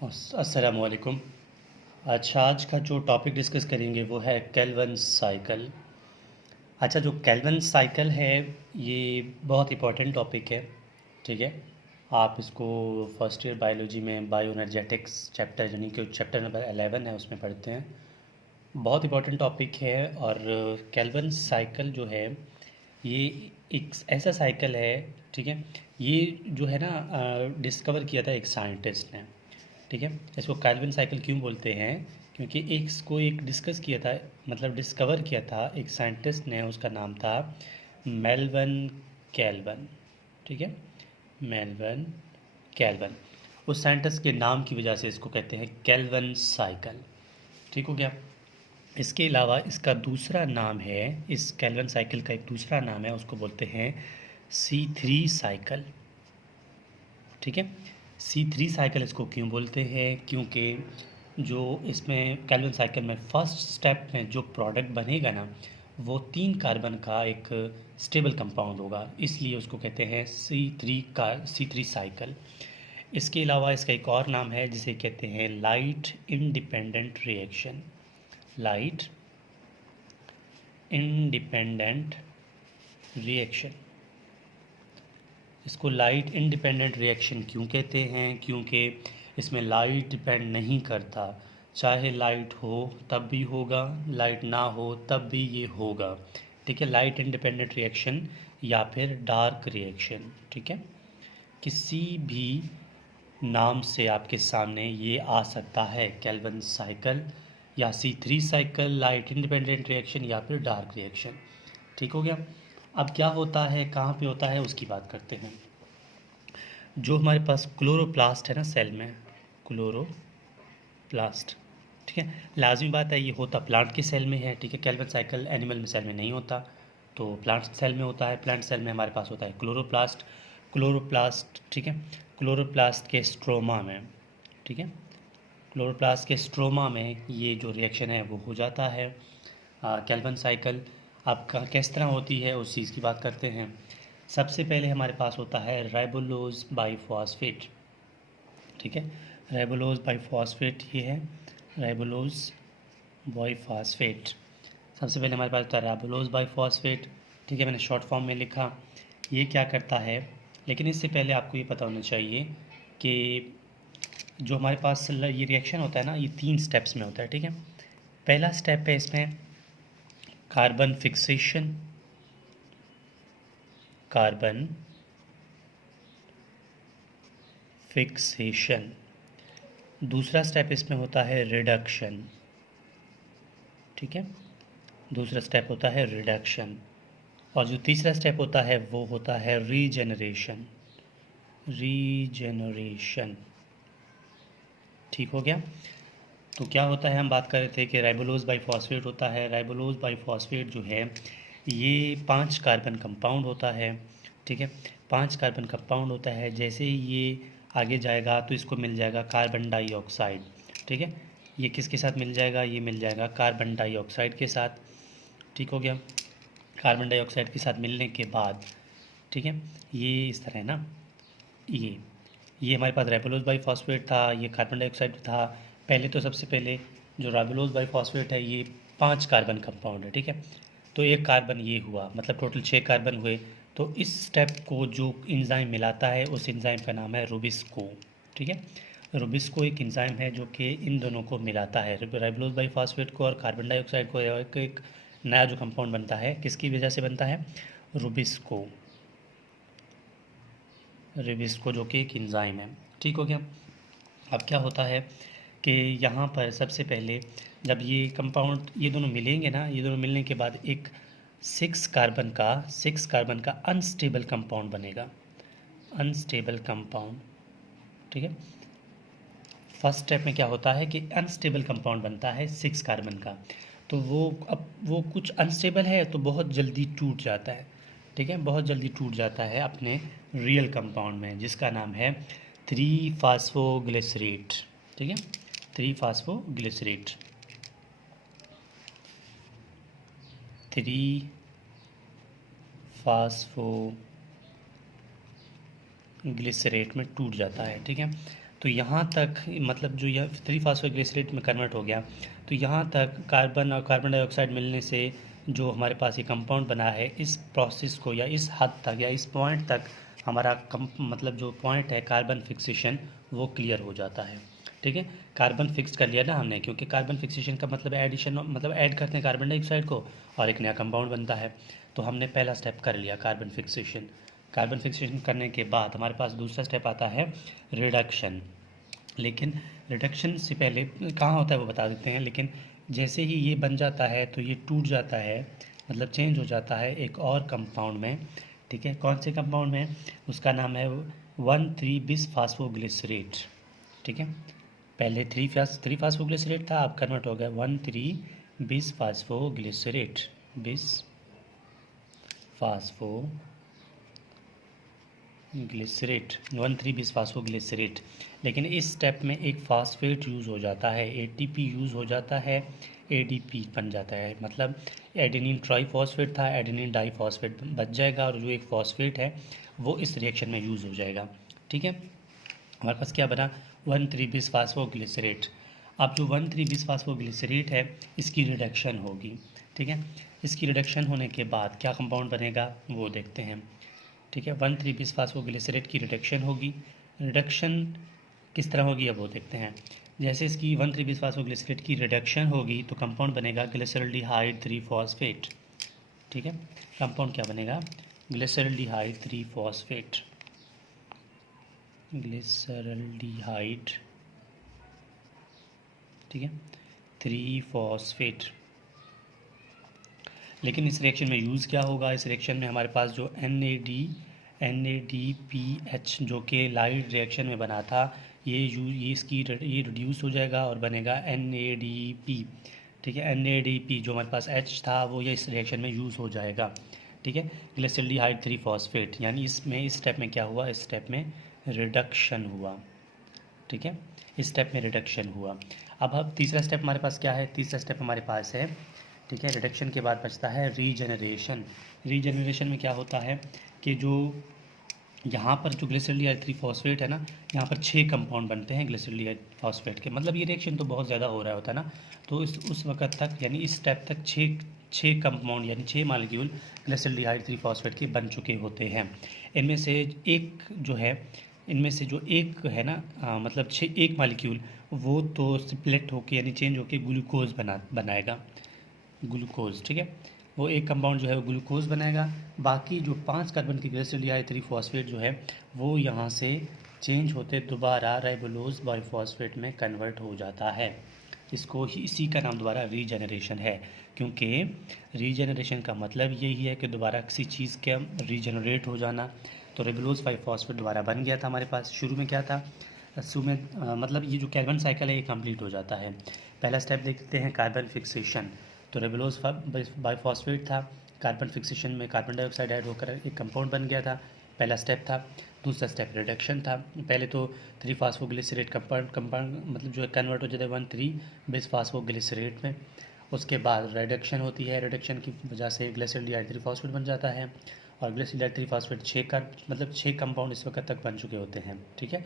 अस्सलामु अलैकुम। अच्छा, आज का जो टॉपिक डिस्कस करेंगे वो है केल्विन साइकिल। अच्छा, जो केल्विन साइकिल है ये बहुत इंपॉर्टेंट टॉपिक है। ठीक है, आप इसको फर्स्ट ईयर बायोलॉजी में बायो एनर्जेटिक्स चैप्टर यानी कि चैप्टर नंबर 11 है उसमें पढ़ते हैं। बहुत इंपॉर्टेंट टॉपिक है। और केल्विन साइकिल जो है ये एक ऐसा साइकिल है। ठीक है, ये जो है ना डिस्कवर किया था एक साइंटिस्ट ने। ठीक है, इसको केल्विन साइकिल क्यों बोलते हैं? क्योंकि एक डिस्कस किया था, मतलब डिस्कवर किया था एक साइंटिस्ट ने, उसका नाम था मेल्विन केल्विन। ठीक है, मेल्विन केल्विन। उस साइंटिस्ट के नाम की वजह से इसको कहते हैं केल्विन साइकिल। ठीक हो गया। इसके अलावा इसका दूसरा नाम है, इस केल्विन साइकिल का एक दूसरा नाम है, उसको बोलते हैं C3 साइकिल। ठीक है, C3 साइकिल इसको क्यों बोलते हैं? क्योंकि जो इसमें केल्विन साइकिल में फर्स्ट स्टेप में जो प्रोडक्ट बनेगा ना, वो 3 कार्बन का एक स्टेबल कंपाउंड होगा, इसलिए उसको कहते हैं C3 साइकिल। इसके अलावा इसका एक और नाम है जिसे कहते हैं light independent reaction. Light independent reaction. इसको लाइट इंडिपेंडेंट रिएक्शन क्यों कहते हैं? क्योंकि इसमें लाइट डिपेंड नहीं करता, चाहे लाइट हो तब भी होगा, लाइट ना हो तब भी ये होगा। ठीक है, लाइट इंडिपेंडेंट रिएक्शन या फिर डार्क रिएक्शन। ठीक है, किसी भी नाम से आपके सामने ये आ सकता है, केल्विन साइकिल या C3 cycle, light independent reaction या फिर डार्क रिएक्शन। ठीक हो गया। अब क्या होता है, कहाँ पे होता है, उसकी बात करते हैं। जो हमारे पास क्लोरोप्लास्ट है ना सेल में, क्लोरोप्लास्ट। ठीक है, लाजमी बात है ये होता प्लांट के सेल में है। ठीक है, केल्विन साइकिल एनिमल में सेल में नहीं होता, तो प्लांट सेल में होता है। प्लांट सेल में हमारे पास होता है क्लोरोप्लास्ट। क्लोरोप्लास्ट, ठीक है, क्लोरोप्लास्ट के स्ट्रोमा में। ठीक है, क्लोरोप्लास्ट के स्ट्रोमा में ये जो रिएक्शन है वो हो जाता है केल्विन साइकिल। आपका किस तरह होती है उस चीज़ की बात करते हैं। सबसे पहले हमारे पास होता है राइबोलोज बाइफॉस्फेट। ठीक है, राइबोलोज बाइफॉस्फेट ये है, राइबोलोज बाइफॉस्फेट। सबसे पहले हमारे पास होता है राइबोलोज बाइफॉस्फेट। ठीक है, मैंने शॉर्ट फॉर्म में लिखा। ये क्या करता है, लेकिन इससे पहले आपको ये पता होना चाहिए कि जो हमारे पास ये रिएक्शन होता है ना, ये 3 स्टेप्स में होता है। ठीक है, पहला स्टेप है इसमें कार्बन फिक्सेशन, कार्बन फिक्सेशन। दूसरा स्टेप इसमें होता है रिडक्शन। ठीक है, दूसरा स्टेप होता है रिडक्शन। और जो तीसरा स्टेप होता है वो होता है रीजेनरेशन। रीजेनरेशन। ठीक हो गया। तो क्या होता है, हम बात कर रहे थे कि राइबोलोज बाइफॉस्फेट होता है। राइबोलोज बाइफॉस्फेट जो है ये 5 कार्बन कंपाउंड होता है। ठीक है, 5 कार्बन कंपाउंड होता है। जैसे ही ये आगे जाएगा तो इसको मिल जाएगा कार्बन डाइऑक्साइड। ठीक है, ये किसके साथ मिल जाएगा? ये मिल जाएगा कार्बन डाइऑक्साइड के साथ। ठीक हो गया। कार्बन डाइऑक्साइड के साथ मिलने के बाद, ठीक है, ये इस तरह है ना, ये हमारे पास राइबोलोज बाइफॉस्फेट था, ये कार्बन डाइऑक्साइड था। पहले तो सबसे पहले जो राइबोलोज बाइफॉस्फेट है ये 5 कार्बन कंपाउंड है। ठीक है, तो एक कार्बन ये हुआ, मतलब टोटल 6 कार्बन हुए। तो इस स्टेप को जो इंजाइम मिलाता है उस इंजाइम का नाम है रुबिस्को। ठीक है, रुबिस्को एक इंजाइम है जो कि इन दोनों को मिलाता है, राइबोलोज बाइफॉस्फेट को और कार्बन डाइऑक्साइड को। एक नया जो कंपाउंड बनता है किसकी वजह से बनता है? रुबिस्को। रुबिस्को जो कि एक इंजाइम है। ठीक हो गया। अब क्या होता है कि यहाँ पर सबसे पहले जब ये कंपाउंड, ये दोनों मिलेंगे ना, ये दोनों मिलने के बाद एक 6 कार्बन का अनस्टेबल कंपाउंड बनेगा। Unstable compound. ठीक है, फर्स्ट स्टेप में क्या होता है कि अनस्टेबल कंपाउंड बनता है 6 कार्बन का। तो वो कुछ अनस्टेबल है तो बहुत जल्दी टूट जाता है। ठीक है, बहुत जल्दी टूट जाता है अपने रियल कंपाउंड में, जिसका नाम है 3 फास्फोग्लिसरेट। ठीक है, 3 फास्फोग्लिसरेट। 3 फास्फोग्लिसरेट में टूट जाता है। ठीक है, तो यहाँ तक मतलब जो यह 3-फॉस्फोग्लिसरेट में कन्वर्ट हो गया, तो यहाँ तक कार्बन और कार्बन डाइऑक्साइड मिलने से जो हमारे पास ये कंपाउंड बना है, इस प्रोसेस को या इस हद तक या इस पॉइंट तक हमारा मतलब जो पॉइंट है कार्बन फिक्सेशन वो क्लियर हो जाता है। ठीक है, कार्बन फिक्स कर लिया ना हमने, क्योंकि कार्बन फिक्सेशन का मतलब एडिशन, मतलब ऐड करते हैं कार्बन डाइऑक्साइड को और एक नया कंपाउंड बनता है। तो हमने पहला स्टेप कर लिया कार्बन फिक्सेशन। कार्बन फिक्सेशन करने के बाद हमारे पास दूसरा स्टेप आता है रिडक्शन। लेकिन रिडक्शन से पहले कहाँ होता है वो बता देते हैं। लेकिन जैसे ही ये बन जाता है तो ये टूट जाता है, मतलब चेंज हो जाता है एक और कंपाउंड में। ठीक है, कौन से कंपाउंड में? उसका नाम है 1,3-बिसफास्फोग्लिसरेट। ठीक है, पहले 3 फास्फोग्लिसरेट था, अब कन्वर्ट हो गया 1,3-बिसफास्फोग्लिसरेट। बिसफास्फोग्लिसरेट 1,3-बिसफास्फोग्लिसरेट। लेकिन इस स्टेप में एक फास्फेट यूज़ हो जाता है, एटीपी यूज़ हो जाता है, एडीपी बन जाता है। मतलब एडेनिन ट्राईफॉस्फेट था, एडेनिन डाईफॉस्फेट बच जाएगा और जो एक फॉस्फेट है वो इस रिएक्शन में यूज़ हो जाएगा। ठीक है, हमारे पास क्या बना? 1,3-बिसफास्फोग्लिसरेट। अब जो 1,3-बिसफास्फोग्लिसरेट है इसकी रिडक्शन होगी। ठीक है, इसकी रिडक्शन होने के बाद क्या कंपाउंड बनेगा वो देखते हैं। ठीक है, 1,3-बिसफास्फोग्लिसरेट की रिडक्शन होगी। रिडक्शन किस तरह होगी अब वो देखते हैं। जैसे इसकी 1,3-बिसफास्फोग्लिसरेट की रिडक्शन होगी तो कंपाउंड बनेगा ग्लिसरल्डिहाइड 3-फॉस्फेट। ठीक है, कंपाउंड क्या बनेगा? ग्लिसरल्डिहाइड 3-फॉस्फेट। ग्लिसरल्डिहाइड, ठीक है, 3-फॉस्फेट। लेकिन इस रिएक्शन में यूज़ क्या होगा? इस रिएक्शन में हमारे पास जो NADPH जो कि लाइट रिएक्शन में बना था, ये रिड्यूस हो जाएगा और बनेगा NADP। ठीक है, NADP जो हमारे पास H था वो ये इस रिएक्शन में यूज़ हो जाएगा। ठीक है, ग्लिसरल्डिहाइड 3-फॉस्फेट, यानी इसमें इस स्टेप में क्या हुआ? इस स्टेप में रिडक्शन हुआ। ठीक है, इस स्टेप में रिडक्शन हुआ। अब तीसरा स्टेप हमारे पास क्या है? तीसरा स्टेप हमारे पास है, ठीक है, रिडक्शन के बाद बचता है रीजनरेशन। रीजनरेशन में क्या होता है कि जो यहाँ पर जो ग्लिसरल्डिहाइड 3-फॉस्फेट है ना, यहाँ पर 6 कंपाउंड बनते हैं ग्लिसरल्डिहाइड फॉस्फेट के। मतलब ये रिएक्शन तो बहुत ज़्यादा हो रहा होता है ना, तो उस वक्त तक यानी इस स्टेप तक 6 कंपाउंड यानी 6 मालिक्यूल ग्लिसरल्डिहाइड 3-फॉस्फेट के बन चुके होते हैं। इनमें से एक जो है, इनमें से जो एक है ना मतलब एक मालिक्यूल वो तो स्प्लिट होके यानी चेंज होके ग्लूकोज बनाएगा, ग्लूकोज। ठीक है, वो एक कंपाउंड जो है वो ग्लूकोज बनाएगा। बाकी जो 5 कार्बन की ग्लिसरल्डिहाइड 3-फॉस्फेट जो है वो यहाँ से चेंज होते दोबारा राइबोलोज बाइफॉस्फेट में कन्वर्ट हो जाता है। इसी का नाम दोबारा रीजनरेशन है, क्योंकि रीजनरेशन का मतलब यही है कि दोबारा किसी चीज़ का रीजनरेट हो जाना। तो रिबोलोज 5-फॉस्फेट दोबारा बन गया था हमारे पास। शुरू में क्या था? शुरू में मतलब ये जो कार्बन साइकिल है ये कंप्लीट हो जाता है। पहला स्टेप देखते हैं कार्बन फिक्सेशन। तो रिबोलोज बाइफॉस्फेट था, कार्बन फिक्सेशन में कार्बन डाइऑक्साइड ऐड होकर एक कंपाउंड बन गया था, पहला स्टेप था। दूसरा स्टेप रिडक्शन था। पहले तो 3-फास्फोग्लिसरेट कंपाउंड मतलब जो है कन्वर्ट हो जाता है 1,3-बिसफास्फोग्लिसरेट में। उसके बाद रिडक्शन होती है, रिडक्शन की वजह से ग्लिसरल्डिहाइड 3-फॉस्फेट बन जाता है। और ग्लिसरल्डिहाइड 3-फॉस्फेट 6 कंपाउंड इस वक्त तक बन चुके होते हैं। ठीक है,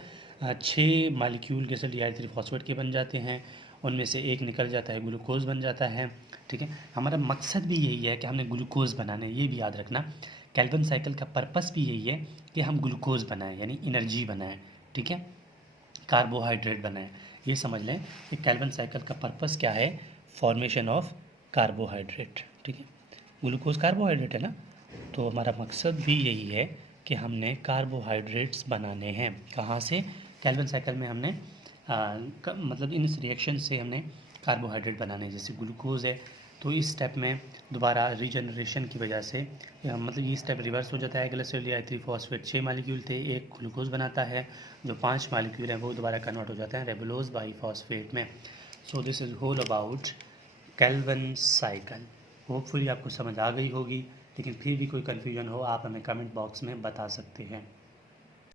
6 मालिक्यूल ग्लिसरल्डिहाइड 3-फॉस्फेट के बन जाते हैं, उनमें से एक निकल जाता है, ग्लूकोज बन जाता है। ठीक है, हमारा मकसद भी यही है कि हमने ग्लूकोज बनाना है, ये भी याद रखना। कैल्विन साइकिल का पर्पस भी यही है कि हम ग्लूकोज बनाएं यानी एनर्जी बनाएं। ठीक है, कार्बोहाइड्रेट बनाएं। ये समझ लें कि कैल्विन साइकिल का पर्पस क्या है? Formation of carbohydrate. ठीक है, ग्लूकोज कार्बोहाइड्रेट है ना, तो हमारा मकसद भी यही है कि हमने कार्बोहाइड्रेट्स बनाने हैं। कहाँ से? कैल्विन साइकिल में हमने मतलब इन रिएक्शन से हमने कार्बोहाइड्रेट बनाने, जैसे ग्लूकोज है तो इस स्टेप में दोबारा रीजनरेशन की वजह से मतलब ये स्टेप रिवर्स हो जाता है। ग्लिसरल्डिहाइड 3-फॉस्फेट 6 मालिक्यूल थे, एक ग्लूकोज बनाता है, जो 5 मालिक्यूल हैं वो दोबारा कन्वर्ट हो जाते हैं रिबोलोज बाइफॉस्फेट में। So this is whole about Calvin cycle. Hopefully आपको समझ आ गई होगी, लेकिन फिर भी कोई कन्फ्यूजन हो आप हमें कमेंट बॉक्स में बता सकते हैं।